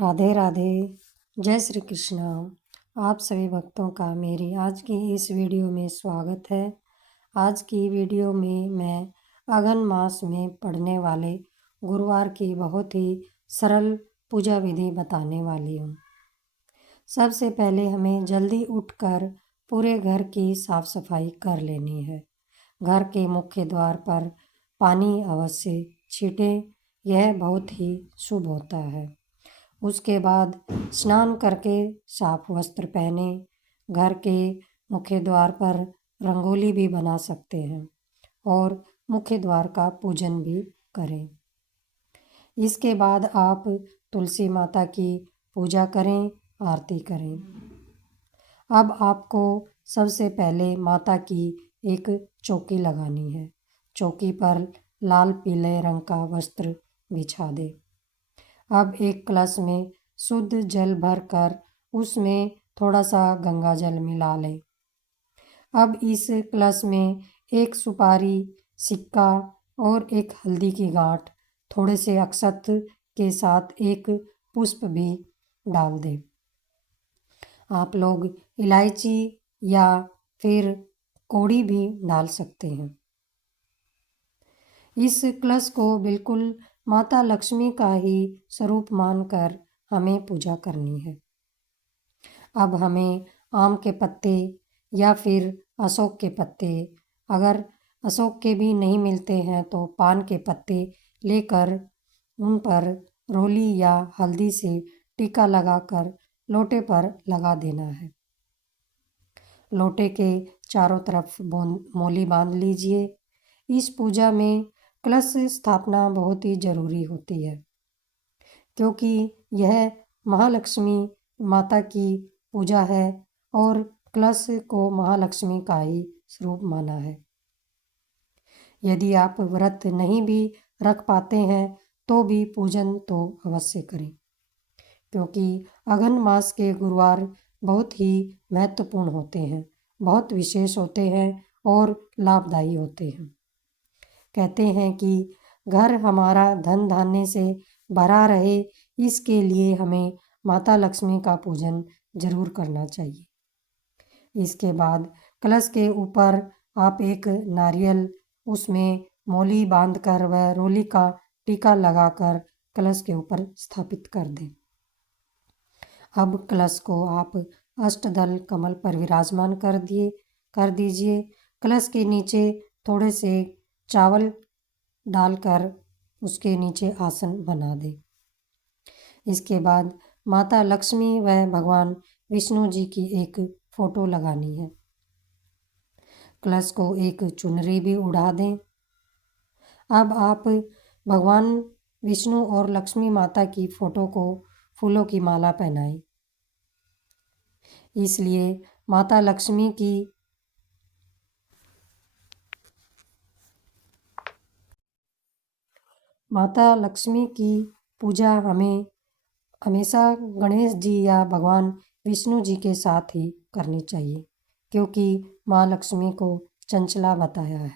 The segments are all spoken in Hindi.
राधे राधे। जय श्री कृष्णा। आप सभी भक्तों का मेरी आज की इस वीडियो में स्वागत है। आज की वीडियो में मैं अगन मास में पड़ने वाले गुरुवार की बहुत ही सरल पूजा विधि बताने वाली हूँ। सबसे पहले हमें जल्दी उठकर पूरे घर की साफ सफाई कर लेनी है। घर के मुख्य द्वार पर पानी अवश्य छीटें, यह बहुत ही शुभ होता है। उसके बाद स्नान करके साफ वस्त्र पहने। घर के मुख्य द्वार पर रंगोली भी बना सकते हैं और मुख्य द्वार का पूजन भी करें। इसके बाद आप तुलसी माता की पूजा करें, आरती करें। अब आपको सबसे पहले माता की एक चौकी लगानी है। चौकी पर लाल पीले रंग का वस्त्र बिछा दें। अब एक कलश में शुद्ध जल भरकर उसमें थोड़ा सा गंगा जल मिला लें। अब इस कलश में एक सुपारी, सिक्का और एक हल्दी की गांठ, थोड़े से अक्षत के साथ एक पुष्प भी डाल दें। आप लोग इलायची या फिर कौड़ी भी डाल सकते हैं। इस कलश को बिल्कुल माता लक्ष्मी का ही स्वरूप मानकर हमें पूजा करनी है। अब हमें आम के पत्ते या फिर अशोक के पत्ते, अगर अशोक के भी नहीं मिलते हैं तो पान के पत्ते लेकर उन पर रोली या हल्दी से टीका लगाकर लोटे पर लगा देना है। लोटे के चारों तरफ मोली बांध लीजिए। इस पूजा में कलश स्थापना बहुत ही ज़रूरी होती है, क्योंकि यह महालक्ष्मी माता की पूजा है और कलश को महालक्ष्मी का ही स्वरूप माना है। यदि आप व्रत नहीं भी रख पाते हैं तो भी पूजन तो अवश्य करें, क्योंकि अगन मास के गुरुवार बहुत ही महत्वपूर्ण होते हैं, बहुत विशेष होते हैं और लाभदायी होते हैं। कहते हैं कि घर हमारा धन धान्य से भरा रहे, इसके लिए हमें माता लक्ष्मी का पूजन जरूर करना चाहिए। इसके बाद कलश के ऊपर आप एक नारियल, उसमें मोली बांधकर व रोली का टीका लगाकर कलश के ऊपर स्थापित कर दें। अब कलश को आप अष्टदल कमल पर विराजमान कर दीजिए। कलश के नीचे थोड़े से चावल डालकर उसके नीचे आसन बना दें। इसके बाद माता लक्ष्मी व भगवान विष्णु जी की एक फोटो लगानी है। कलश को एक चुनरी भी उड़ा दें। अब आप भगवान विष्णु और लक्ष्मी माता की फोटो को फूलों की माला पहनाएं। इसलिए माता लक्ष्मी की पूजा हमें हमेशा गणेश जी या भगवान विष्णु जी के साथ ही करनी चाहिए, क्योंकि माँ लक्ष्मी को चंचला बताया है।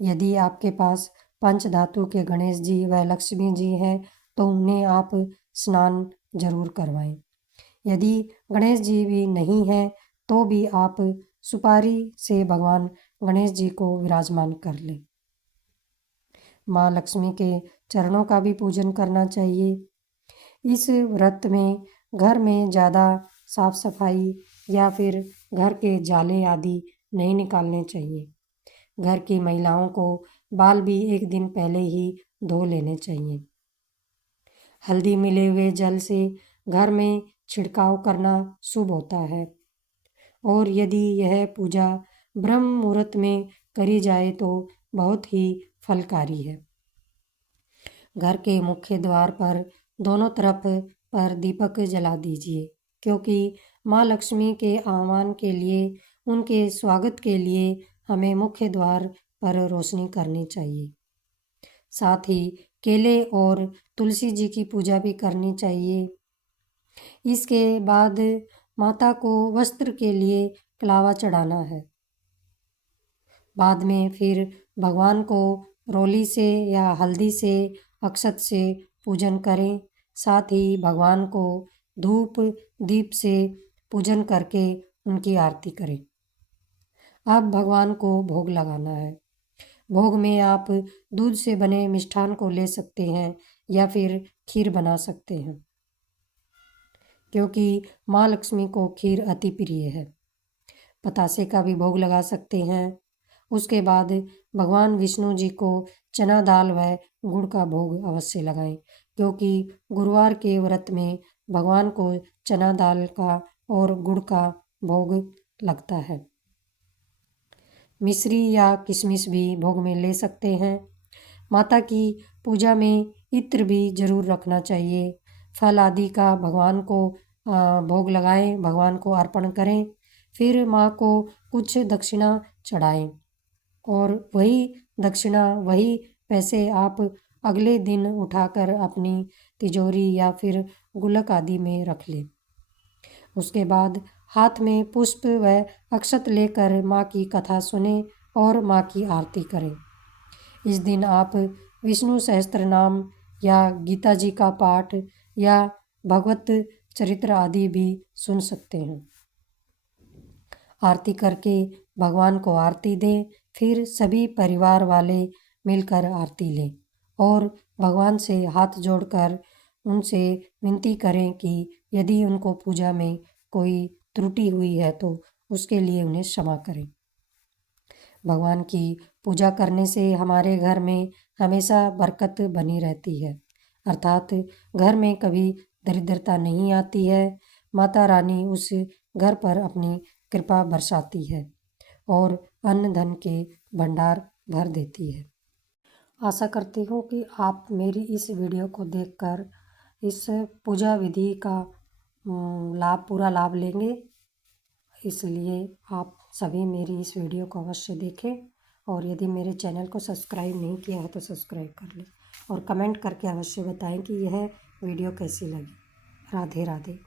यदि आपके पास पंच धातु के गणेश जी व लक्ष्मी जी हैं तो उन्हें आप स्नान जरूर करवाएं। यदि गणेश जी भी नहीं हैं तो भी आप सुपारी से भगवान गणेश जी को विराजमान कर लें। माँ लक्ष्मी के चरणों का भी पूजन करना चाहिए। इस व्रत में घर में ज़्यादा साफ सफाई या फिर घर के जाले आदि नहीं निकालने चाहिए। घर की महिलाओं को बाल भी एक दिन पहले ही धो लेने चाहिए। हल्दी मिले हुए जल से घर में छिड़काव करना शुभ होता है, और यदि यह पूजा ब्रह्म मुहूर्त में करी जाए तो बहुत ही फलकारी है। घर के मुख्य द्वार पर दोनों तरफ पर दीपक जला दीजिए, क्योंकि माँ लक्ष्मी के आह्वान के लिए, उनके स्वागत के लिए हमें मुख्य द्वार पर रोशनी करनी चाहिए। साथ ही केले और तुलसी जी की पूजा भी करनी चाहिए। इसके बाद माता को वस्त्र के लिए कलावा चढ़ाना है। बाद में फिर भगवान को रोली से या हल्दी से, अक्षत से पूजन करें। साथ ही भगवान को धूप दीप से पूजन करके उनकी आरती करें। अब भगवान को भोग लगाना है। भोग में आप दूध से बने मिष्ठान को ले सकते हैं या फिर खीर बना सकते हैं, क्योंकि माँ लक्ष्मी को खीर अति प्रिय है। बतासे का भी भोग लगा सकते हैं। उसके बाद भगवान विष्णु जी को चना दाल व गुड़ का भोग अवश्य लगाएं, क्योंकि गुरुवार के व्रत में भगवान को चना दाल का और गुड़ का भोग लगता है। मिश्री या किशमिश भी भोग में ले सकते हैं। माता की पूजा में इत्र भी जरूर रखना चाहिए। फल आदि का भगवान को भोग लगाएं, भगवान को अर्पण करें। फिर माँ को कुछ दक्षिणा चढ़ाएं और वही पैसे आप अगले दिन उठाकर अपनी तिजोरी या फिर गुल्लक आदि में रख लें। उसके बाद हाथ में पुष्प व अक्षत लेकर माँ की कथा सुने और माँ की आरती करें। इस दिन आप विष्णु सहस्त्र नाम या गीता जी का पाठ या भगवत चरित्र आदि भी सुन सकते हैं। आरती करके भगवान को आरती दें, फिर सभी परिवार वाले मिलकर आरती लें और भगवान से हाथ जोड़कर उनसे विनती करें कि यदि उनको पूजा में कोई त्रुटि हुई है तो उसके लिए उन्हें क्षमा करें। भगवान की पूजा करने से हमारे घर में हमेशा बरकत बनी रहती है, अर्थात घर में कभी दरिद्रता नहीं आती है। माता रानी उस घर पर अपनी कृपा बरसाती है और अन्न धन के भंडार भर देती है। आशा करती हूँ कि आप मेरी इस वीडियो को देखकर इस पूजा विधि का पूरा लाभ लेंगे। इसलिए आप सभी मेरी इस वीडियो को अवश्य देखें और यदि मेरे चैनल को सब्सक्राइब नहीं किया है तो सब्सक्राइब कर लें और कमेंट करके अवश्य बताएं कि यह वीडियो कैसी लगी। राधे राधे।